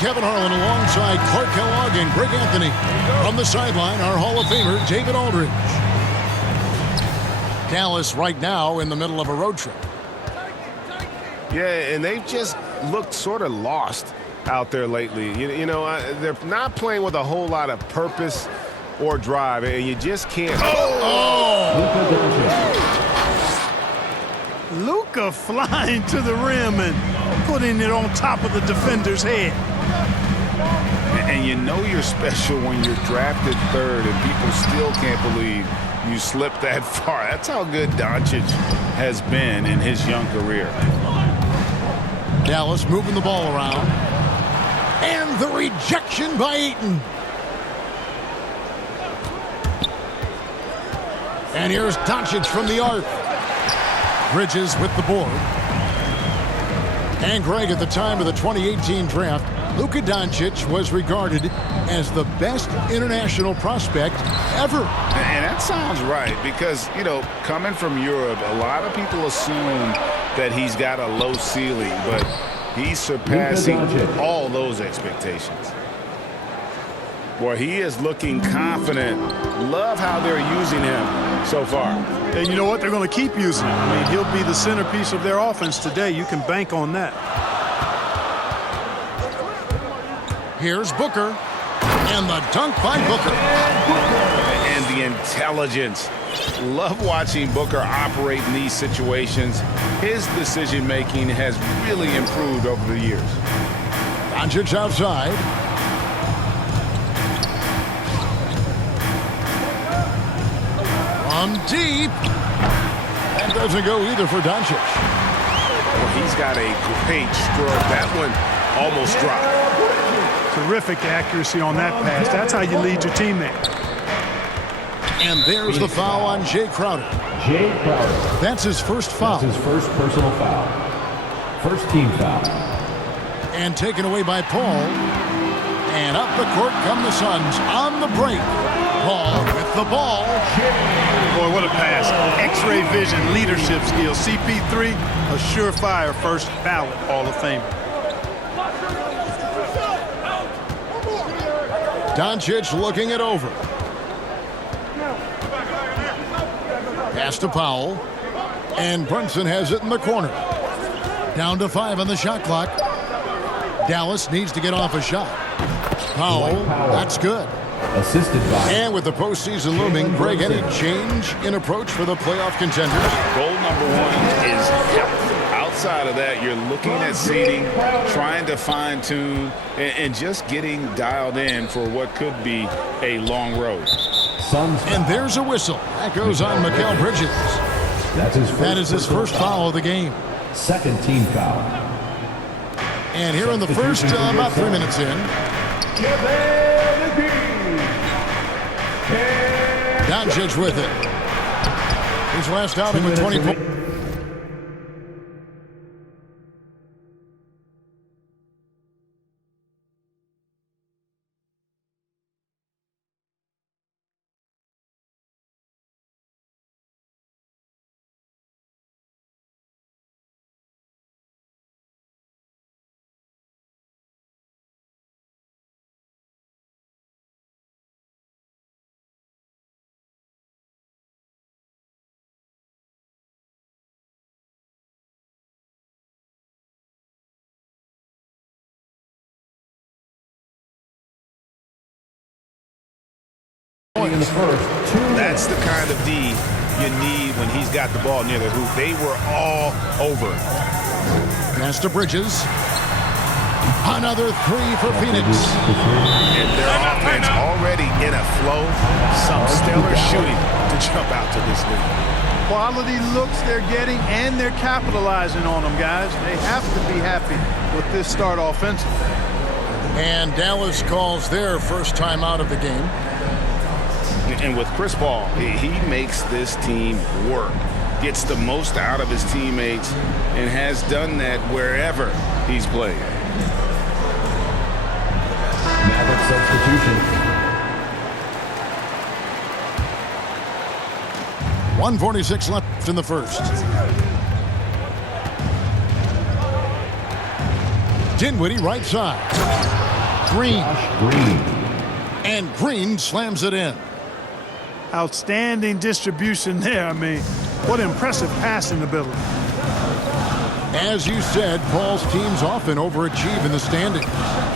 Kevin Harlan alongside Clark Kellogg and Greg Anthony. From the sideline, our Hall of Famer, David Aldridge. Dallas right now in the middle of a road trip. Yeah, and they've just looked sort of lost out there lately. You know, they're not playing with a whole lot of purpose or drive, and you just can't. Luka flying to the rim and putting it on top of the defender's head. And you know you're special when you're drafted third and people still can't believe you slipped that far. That's how good Doncic has been in his young career. Dallas moving the ball around. And the rejection by Ayton. And here's Doncic from the arc. Bridges with the board. And Greg, at the time of the 2018 draft, Luka Doncic was regarded as the best international prospect ever. And that sounds right because, you know, coming from Europe, a lot of people assume that he's got a low ceiling, but he's surpassing all those expectations. Boy, he is looking confident. Love how they're using him so far. And you know what? They're going to keep using him. I mean, he'll be the centerpiece of their offense today. You can bank on that. Here's Booker. And the dunk by Booker. And the intelligence. Love watching Booker operate in these situations. His decision-making has really improved over the years. Doncic outside. From deep. That doesn't go either for Doncic. Well, he's got a great stroke. That one almost dropped. Terrific accuracy on that pass. That's how you lead your teammate. And there's the foul on Jay Crowder. Jay Crowder. That's his first foul. That's his first personal foul. First team foul. And taken away by Paul. And up the court come the Suns on the break. Paul with the ball. Boy, what a pass. X-ray vision, leadership skills. CP3, a surefire first ballot Hall of Famer. Doncic looking it over. Pass to Powell. And Brunson has it in the corner. Down to 5 on the shot clock. Dallas needs to get off a shot. Powell, that's good. Assisted by. And with the postseason looming, Greg, any change in approach for the playoff contenders? Goal number one is health. Outside of that, you're looking at seeding, trying to fine-tune, and just getting dialed in for what could be a long road. And there's a whistle. That goes on Mikal Bridges. That is his first foul of the game. Second team foul. And here in the first, about 3 minutes in. Doncic with it. His last outing with 24. In the first, That's the kind of D you need when he's got the ball near the hoop. They were all over it. Pass to Bridges. Another 3 for Phoenix. And their offense already in a flow. Some stellar shooting to jump out to this league. Quality looks they're getting, and they're capitalizing on them, guys. They have to be happy with this start offensively. And Dallas calls their first time out of the game. And with Chris Paul, he makes this team work, gets the most out of his teammates, and has done that wherever he's played. Maverick substitution. 1:46 left in the first. Dinwiddie right side. Green. Green. And Green slams it in. Outstanding distribution there. I mean, what impressive passing ability. As you said, Paul's teams often overachieve in the standings.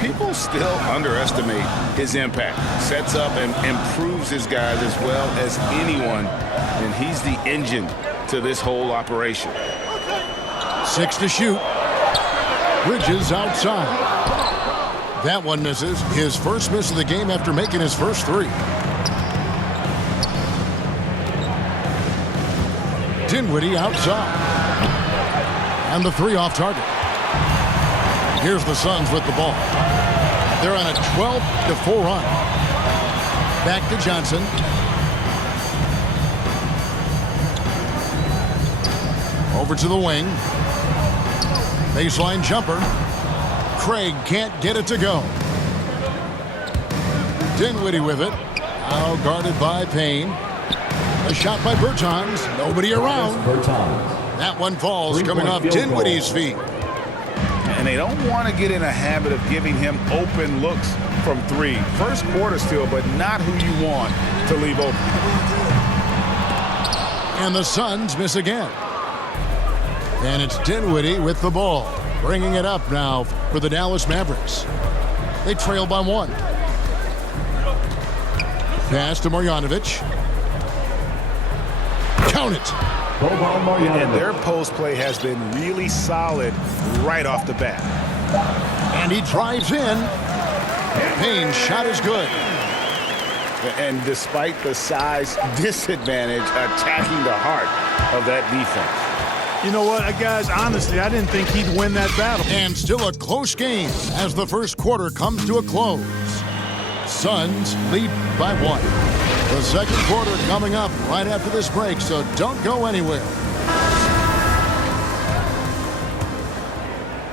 People still underestimate his impact. Sets up and improves his guys as well as anyone, and he's the engine to this whole operation. 6 to shoot. Bridges outside. That one misses. His first miss of the game after making his first 3. Dinwiddie outside. And the 3 off target. Here's the Suns with the ball. They're on a 12-4 run. Back to Johnson. Over to the wing. Baseline jumper. Craig can't get it to go. Dinwiddie with it. Now guarded by Payne. A shot by Bertans. Nobody around. That one falls, coming off Dinwiddie's feet. And they don't want to get in a habit of giving him open looks from 3. First quarter still, but not who you want to leave open. And the Suns miss again. And it's Dinwiddie with the ball, bringing it up now for the Dallas Mavericks. They trail by 1. Pass to Marjanovic. Count it. And their post play has been really solid right off the bat. And he drives in. Payne's shot is good. And despite the size disadvantage, attacking the heart of that defense. You know what, guys, honestly, I didn't think he'd win that battle. And still a close game as the first quarter comes to a close. Suns lead by 1. The second quarter coming up right after this break, so don't go anywhere.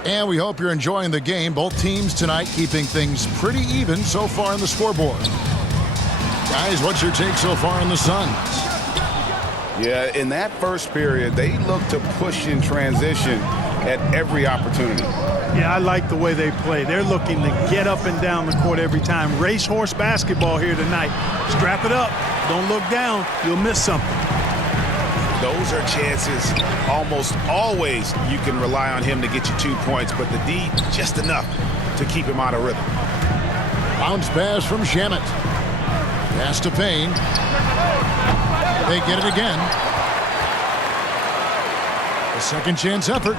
And we hope you're enjoying the game. Both teams tonight keeping things pretty even so far on the scoreboard. Guys, what's your take so far on the Suns? Yeah, in that first period, they look to push in transition at every opportunity. Yeah, I like the way they play. They're looking to get up and down the court every time. Racehorse basketball here tonight. Strap it up. Don't look down. You'll miss something. Those are chances almost always you can rely on him to get you 2 points, but the D, just enough to keep him out of rhythm. Bounce pass from Shamet. Pass to Payne. They get it again. A second chance effort.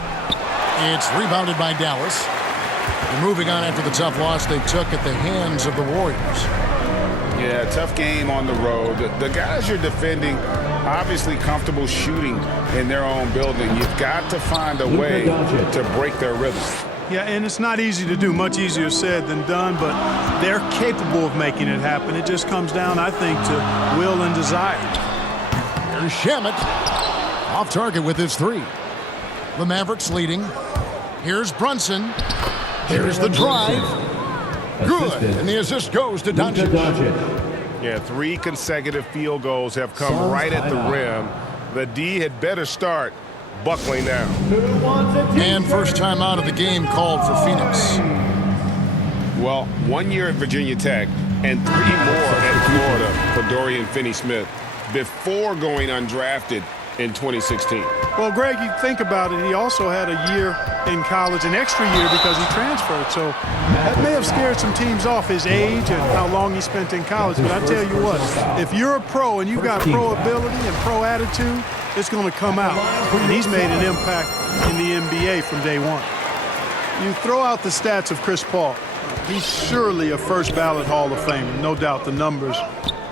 It's rebounded by Dallas. They're moving on after the tough loss they took at the hands of the Warriors. Yeah, tough game on the road. The guys you're defending, obviously comfortable shooting in their own building. You've got to find a way to break their rhythm. Yeah, and it's not easy to do. Much easier said than done, but they're capable of making it happen. It just comes down, I think, to will and desire. Here's Shamet. Off target with his 3. The Mavericks leading. Here's Brunson. Here's the drive. Good. And the assist goes to Doncic. Yeah, 3 consecutive field goals have come right at the rim. The D had better start buckling down. And first time out of the game called for Phoenix. Well, 1 year at Virginia Tech and 3 more at Florida for Dorian Finney-Smith before going undrafted in 2016. Well, Greg, you think about it, he also had a year in college, an extra year because he transferred. So that may have scared some teams off, his age and how long he spent in college. But I tell you what, if you're a pro and you've got pro ability and pro attitude, it's going to come out. And he's made an impact in the NBA from day one. You throw out the stats of Chris Paul. He's surely a first ballot Hall of Famer. No doubt the numbers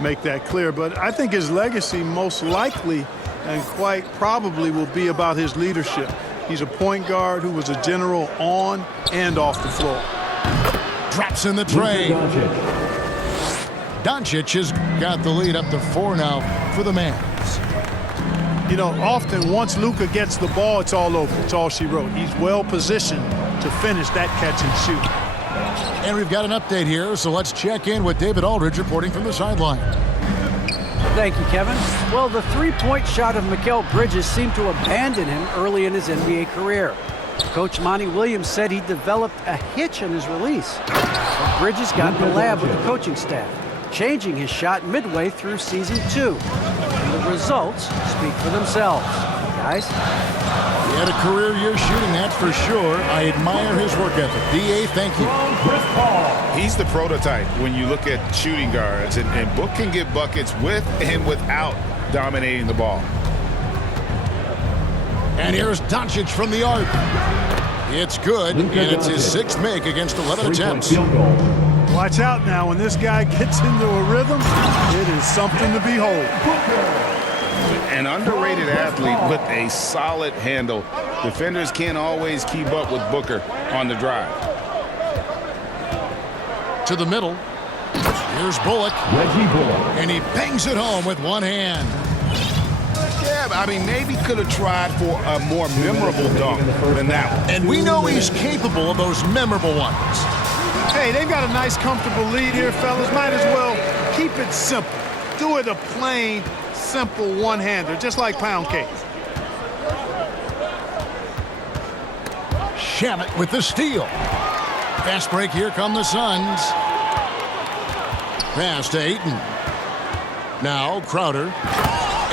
make that clear. But I think his legacy most likely and quite probably will be about his leadership. He's a point guard who was a general on and off the floor. Drops in the tray. Doncic has got the lead up to 4 now for the Mavs. You know, often once Luka gets the ball, it's all over. It's all she wrote. He's well positioned to finish that catch and shoot. And we've got an update here, so let's check in with David Aldridge reporting from the sideline. Thank you, Kevin. Well, the three-point shot of Mikal Bridges seemed to abandon him early in his NBA career. Coach Monty Williams said he developed a hitch in his release. But Bridges got in the lab with the coaching staff, changing his shot midway through season 2. And the results speak for themselves. Guys? He had a career year shooting, that's for sure. I admire his work ethic. D.A., thank you. He's the prototype when you look at shooting guards, and Book can get buckets with and without dominating the ball. And here's Doncic from the arc. It's good, and it's his 6th make against 11 attempts. Watch out now. When this guy gets into a rhythm, it is something to behold. An underrated athlete with a solid handle. Defenders can't always keep up with Booker on the drive. To the middle. Here's Bullock. Reggie Bullock. And he bangs it home with one hand. Yeah, I mean, maybe could have tried for a more memorable dunk than that one. And we know he's capable of those memorable ones. Hey, they've got a nice, comfortable lead here, fellas. Might as well keep it simple. Do it a plain, simple one-hander, just like pound cake. Shamet with the steal. Fast break, here come the Suns. Pass to Ayton. Now Crowder.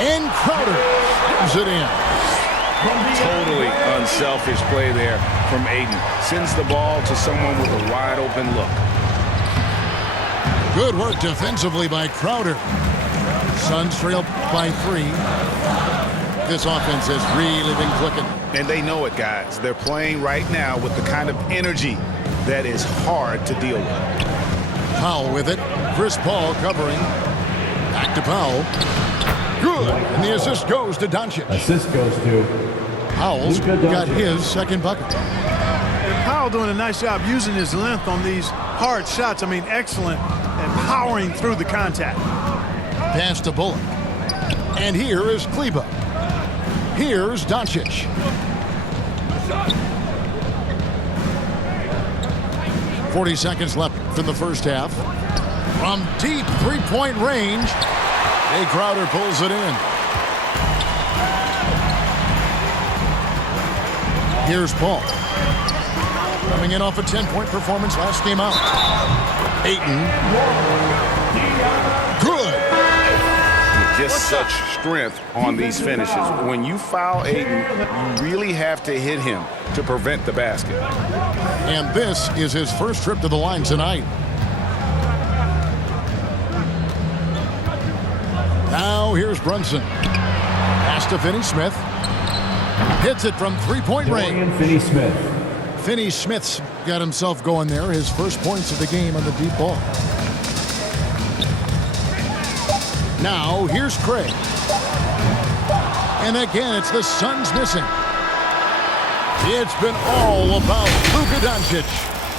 And Crowder gives it in. Totally unselfish play there from Ayton. Sends the ball to someone with a wide open look. Good work defensively by Crowder. Suns trail by 3. This offense has really been clicking. And they know it, guys. They're playing right now with the kind of energy that is hard to deal with. Powell with it. Chris Paul covering. Back to Powell. Good. And the assist goes to Doncic. Assist goes to Powell's got his 2nd bucket. And Powell doing a nice job using his length on these hard shots. I mean, excellent and powering through the contact. Pass to Bullock. And here is Kleba. Here's Doncic. "40 seconds left from the first half. From deep 3-point range, Jay Crowder pulls it in. Here's Paul. Coming in off a 10-point performance last game out. Ayton. Good. Just such strength on these finishes. When you foul Ayton, you really have to hit him to prevent the basket. And this is his first trip to the line tonight. Now here's Brunson. Pass to Finney-Smith. Hits it from 3-point range. Finney-Smith. Finney-Smith's got himself going there. His first points of the game on the deep ball. Now here's Craig. And again, it's the Suns missing. It's been all about Luka Doncic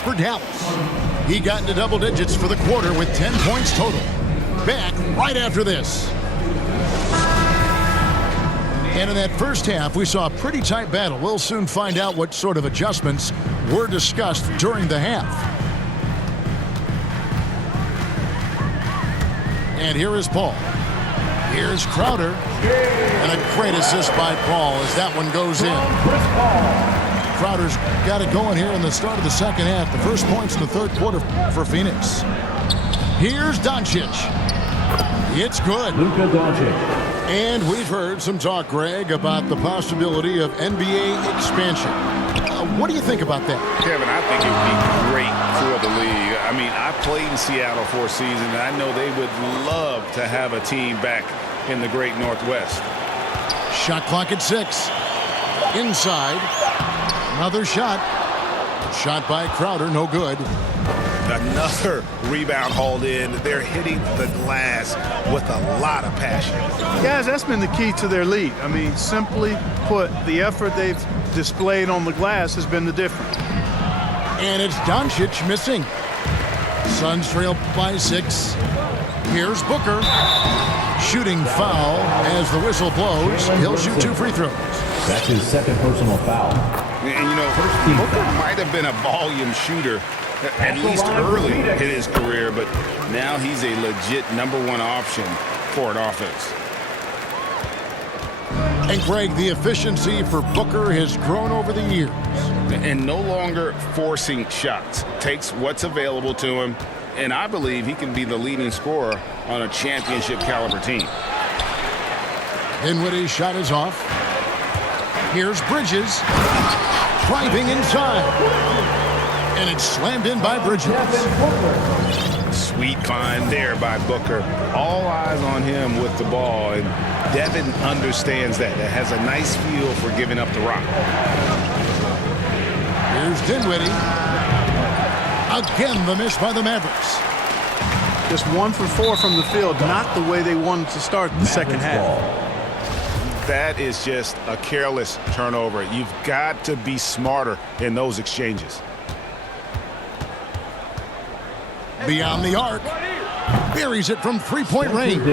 for Dallas. He got into double digits for the quarter with 10 points total. Back right after this. And in that first half, we saw a pretty tight battle. We'll soon find out what sort of adjustments were discussed during the half. And here is Paul. Here's Crowder. And a great assist by Paul as that one goes in. Crowder's got it going here in the start of the second half. The first points in the third quarter for Phoenix. Here's Doncic. It's good. Luka Doncic. And we've heard some talk, Greg, about the possibility of NBA expansion. What do you think about that? Kevin, I think it would be great for the league. I mean, I played in Seattle for a season, and I know they would love to have a team back in the great Northwest. Shot clock at 6. Inside. Another shot. Shot by Crowder, no good. Another rebound hauled in. They're hitting the glass with a lot of passion. Guys, that's been the key to their lead. I mean, simply put, the effort they've displayed on the glass has been the difference. And it's Doncic missing. Suns trail by 6. Here's Booker. Shooting foul as the whistle blows. He'll shoot 2 free throws. That's his second personal foul. And, you know, Booker might have been a volume shooter at least early in his career, but now he's a legit #1 option for an offense. And Greg, the efficiency for Booker has grown over the years. And no longer forcing shots. Takes what's available to him, and I believe he can be the leading scorer on a championship caliber team. Dinwiddie's shot is off. Here's Bridges. Driving inside. And it's slammed in by Bridges. Sweet climb there by Booker. All eyes on him with the ball, and Devin understands that. That has a nice feel for giving up the rock. Here's Dinwiddie. Again, the miss by the Mavericks. Just 1 for 4 from the field, not the way they wanted to start the second half. That is just a careless turnover. You've got to be smarter in those exchanges. Beyond the arc. Buries it from three-point range.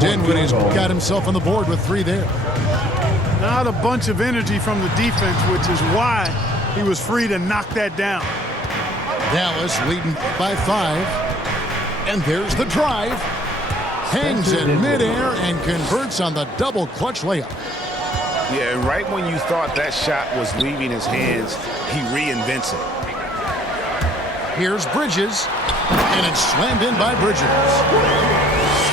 Dinwiddie's got himself on the board with 3 there. Not a bunch of energy from the defense, which is why he was free to knock that down. Dallas leading by 5. And there's the drive. Hangs in midair and converts on the double clutch layup. Yeah, and right when you thought that shot was leaving his hands, he reinvents it. Here's Bridges, and it's slammed in by Bridges.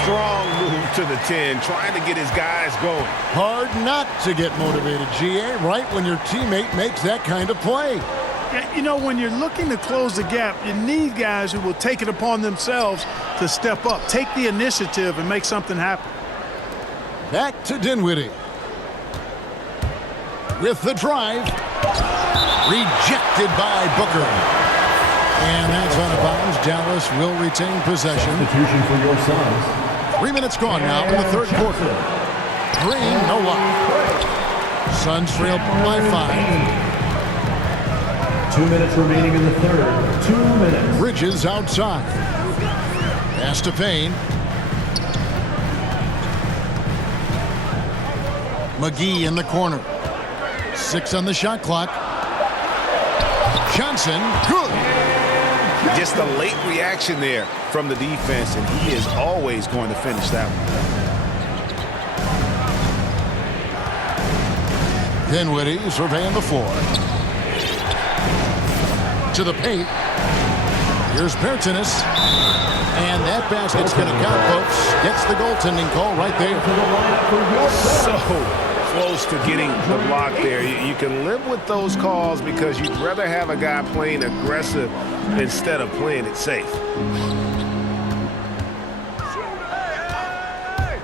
Strong move to the 10, trying to get his guys going. Hard not to get motivated, GA, right when your teammate makes that kind of play. You know, when you're looking to close the gap, you need guys who will take it upon themselves to step up, take the initiative, and make something happen. Back to Dinwiddie. With the drive. Rejected by Booker. And that's out of bounds. Dallas will retain possession. Substitution for your Suns. 3 minutes gone now in the third quarter. Green, no luck. Suns trail by 5. 2 minutes remaining in the third. 2 minutes. Bridges outside. Pass to Payne. McGee in the corner. 6 on the shot clock. Johnson, good. Just a late reaction there from the defense, and he is always going to finish that one. Dinwiddie surveying the floor. To the paint. Here's Bertanis. And that basket's going to count, folks. Gets the goaltending call right there. So close to getting the block there. You can live with those calls because you'd rather have a guy playing aggressive instead of playing it safe.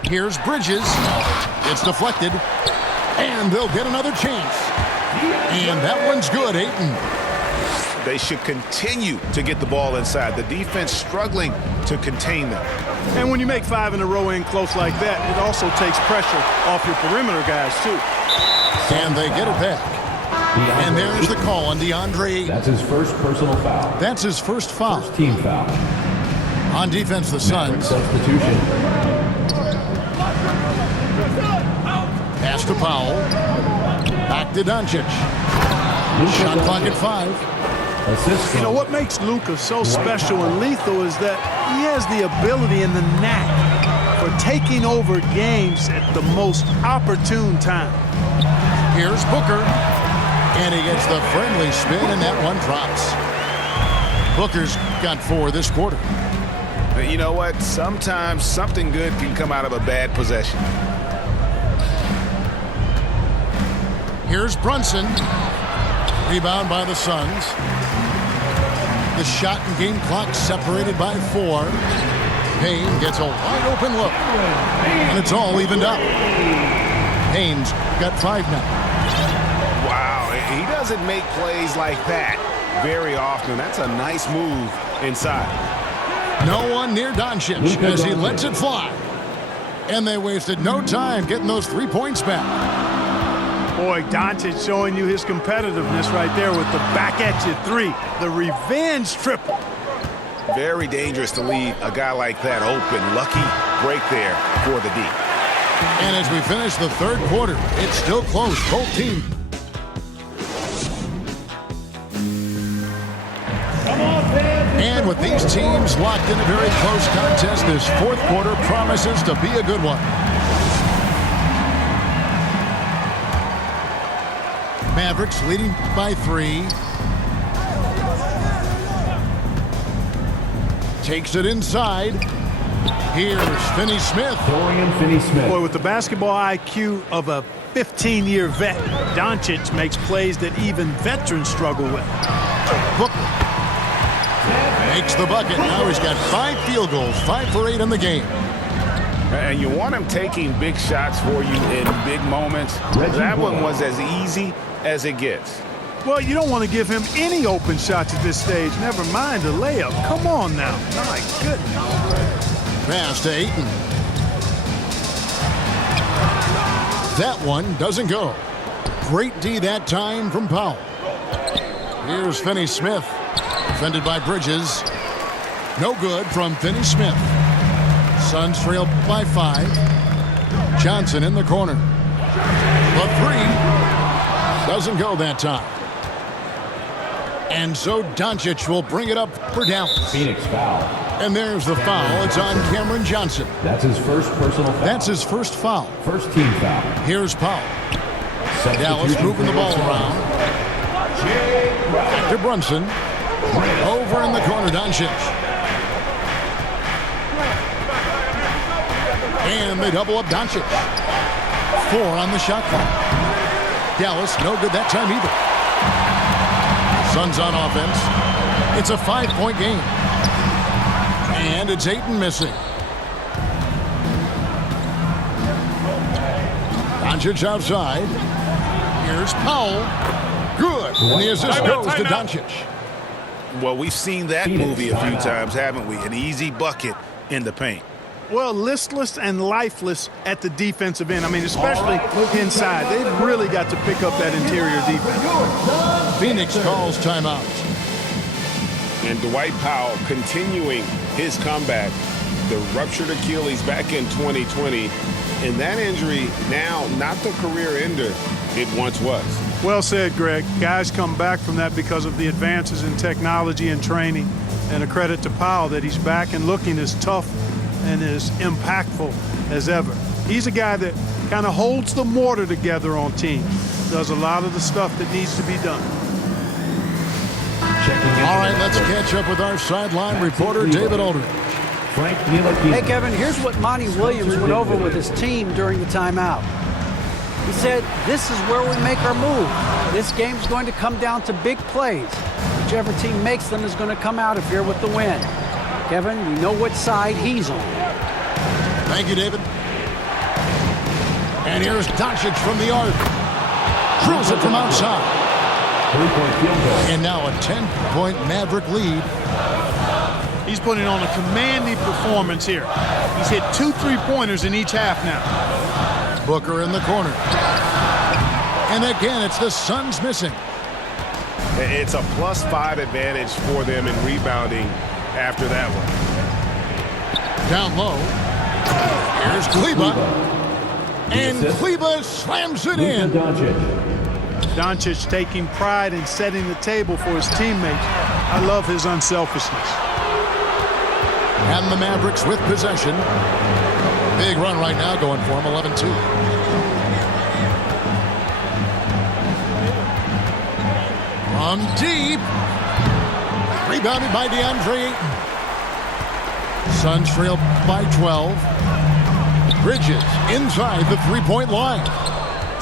Here's Bridges. It's deflected. And they'll get another chance. And that one's good, Ayton. They should continue to get the ball inside. The defense struggling to contain them. And when you make 5 in a row in close like that, it also takes pressure off your perimeter guys, too. And they get it back. And there's the call on DeAndre. That's his first personal foul. That's his first foul. First team foul. On defense, the Suns. Substitution. Pass to Powell. Back to Doncic. Shot clock at 5. Assist. You know, what makes Luka so special and lethal is that he has the ability and the knack for taking over games at the most opportune time. Here's Booker. And he gets the friendly spin, and that one drops. Booker's got 4 this quarter. But you know what? Sometimes something good can come out of a bad possession. Here's Brunson. Rebound by the Suns. The shot and game clock separated by 4. Payne gets a wide open look. And it's all evened up. Payne's got 5 now. Wow, he doesn't make plays like that very often. That's a nice move inside. No one near Doncic as he lets it fly. And they wasted no time getting those 3 points back. Boy, Doncic showing you his competitiveness right there with the back at you 3. The revenge triple. Very dangerous to leave a guy like that open. Lucky break there for the D. And as we finish the third quarter, it's still close. Both teams. And with these teams locked in a very close contest, this fourth quarter promises to be a good one. Mavericks leading by 3. Takes it inside. Here's Finney-Smith. Dorian Finney-Smith. Boy, with the basketball IQ of a 15-year vet, Doncic makes plays that even veterans struggle with. Booker makes the bucket. Now he's got 5 field goals, 5 for 8 in the game. And you want him taking big shots for you in big moments. That one was as easy as it gets. Well, you don't want to give him any open shots at this stage. Never mind a layup. Come on now. My goodness. Pass to Ayton. That one doesn't go. Great D that time from Powell. Here's Finney-Smith. Defended by Bridges. No good from Finney-Smith. Suns trail by 5. Johnson in the corner. The 3 doesn't go that time. And so Doncic will bring it up for Dallas. Phoenix foul. And there's the foul. It's on Cameron Johnson. That's his first personal foul. That's his first foul. First team foul. Here's Powell. Dallas moving the ball around. Back to Brunson. Over in the corner, Doncic. And they double up Doncic. 4 on the shot clock. Dallas no good that time either. Suns on offense. It's a 5-point game. And it's Ayton missing. Doncic outside. Here's Powell. Good. And the assist goes to Doncic. Well, we've seen that movie a few times, haven't we? An easy bucket in the paint. Well, listless and lifeless at the defensive end. I mean, especially inside. They've really got to pick up that interior defense. Phoenix calls timeout. And Dwight Powell continuing his comeback. The ruptured Achilles back in 2020. And that injury now not the career ender it once was. Well said, Greg. Guys come back from that because of the advances in technology and training. And a credit to Powell that he's back and looking as tough and as impactful as ever. He's a guy that kind of holds the mortar together on teams. Does a lot of the stuff that needs to be done. All right, let's catch up with our sideline reporter, David Aldridge. Hey, Kevin, here's what Monty Williams went over with his team during the timeout. He said, this is where we make our move. This game's going to come down to big plays. Whichever team makes them is going to come out of here with the win. Kevin, we know what side he's on. Thank you, David. And here's Doncic from the arc. Drills it from outside. 3-point field goal. And now a 10-point Maverick lead. He's putting on a commanding performance here. He's hit 2 3-pointers in each half now. Booker in the corner. And again, it's the Suns missing. It's a +5 advantage for them in rebounding after that one. Down low. Here's Kleba. And Kleba slams it in. Doncic taking pride in setting the table for his teammates. I love his unselfishness. And the Mavericks with possession. Big run right now going for him, 11-2. From deep. Rebounded by DeAndre Ayton. Suns trail by 12. Bridges inside the 3-point line.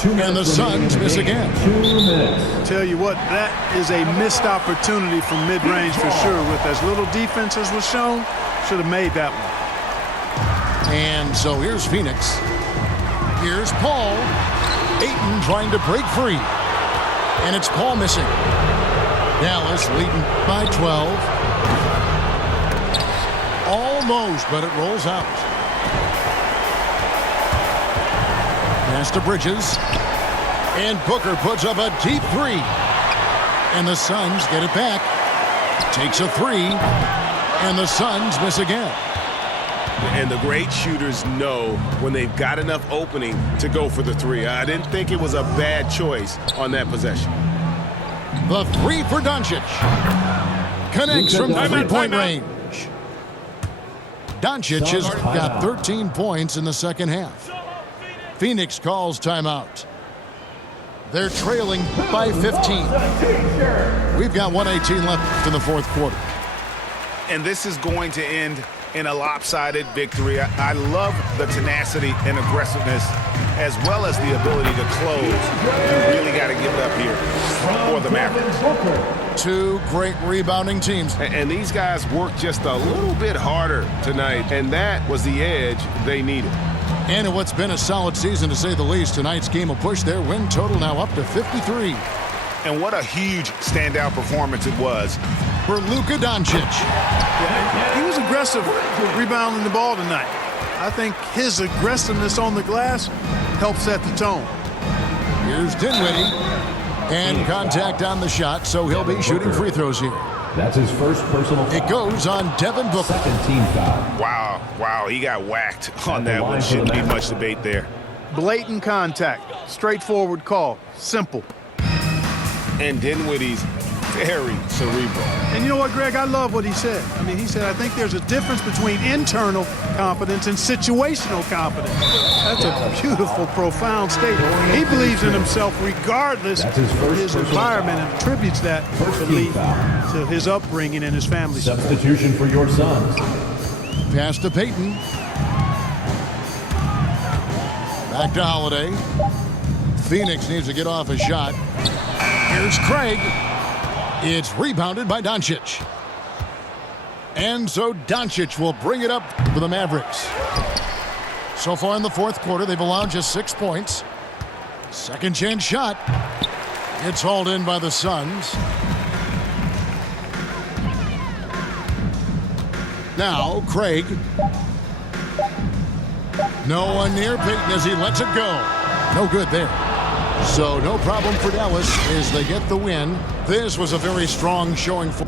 And the Suns miss again. 2 minutes. Tell you what, that is a missed opportunity from mid-range for sure. With as little defense as was shown, should have made that one. And so here's Phoenix. Here's Paul. Ayton trying to break free. And it's Paul missing. Dallas leading by 12. Almost, but it rolls out. Pass to Bridges. And Booker puts up a deep 3. And the Suns get it back. Takes a 3. And the Suns miss again. And the great shooters know when they've got enough opening to go for the 3. I didn't think it was a bad choice on that possession. The 3 for Doncic. Connects from 3-point range. Doncic has got 13 points in the second half. Phoenix calls timeout. They're trailing by 15. We've got 1:18 left in the fourth quarter. And this is going to end in a lopsided victory. I love the tenacity and aggressiveness as well as the ability to close. You really got to give it up here for the Mavericks. Two great rebounding teams. And these guys worked just a little bit harder tonight, and that was the edge they needed. And in what's been a solid season, to say the least, tonight's game will push their win total now up to 53. And what a huge standout performance it was for Luka Doncic. He was aggressive rebounding the ball tonight. I think his aggressiveness on the glass helped set the tone. Here's Dinwiddie. And contact on the shot, so he'll be shooting free throws here. That's his first personal foul. It goes on Devin Booker. Second team foul. Wow, he got whacked on that one. Shouldn't be much debate there. Blatant contact, straightforward call, simple. And Dinwiddie's very cerebral. And you know what, Greg? I love what he said. I mean, he said, I think there's a difference between internal confidence and situational confidence. That's a beautiful, profound statement. He believes in himself regardless of his environment and attributes that belief to his upbringing and his family. Substitution for your sons. Pass to Peyton. Back to Holiday. Phoenix needs to get off a shot. Here's Craig. It's rebounded by Doncic. And so Doncic will bring it up for the Mavericks. So far in the fourth quarter, they've allowed just 6 points. Second chance shot. It's hauled in by the Suns. Now Craig. No one near Peyton as he lets it go. No good there. So no problem for Dallas as they get the win. This was a very strong showing for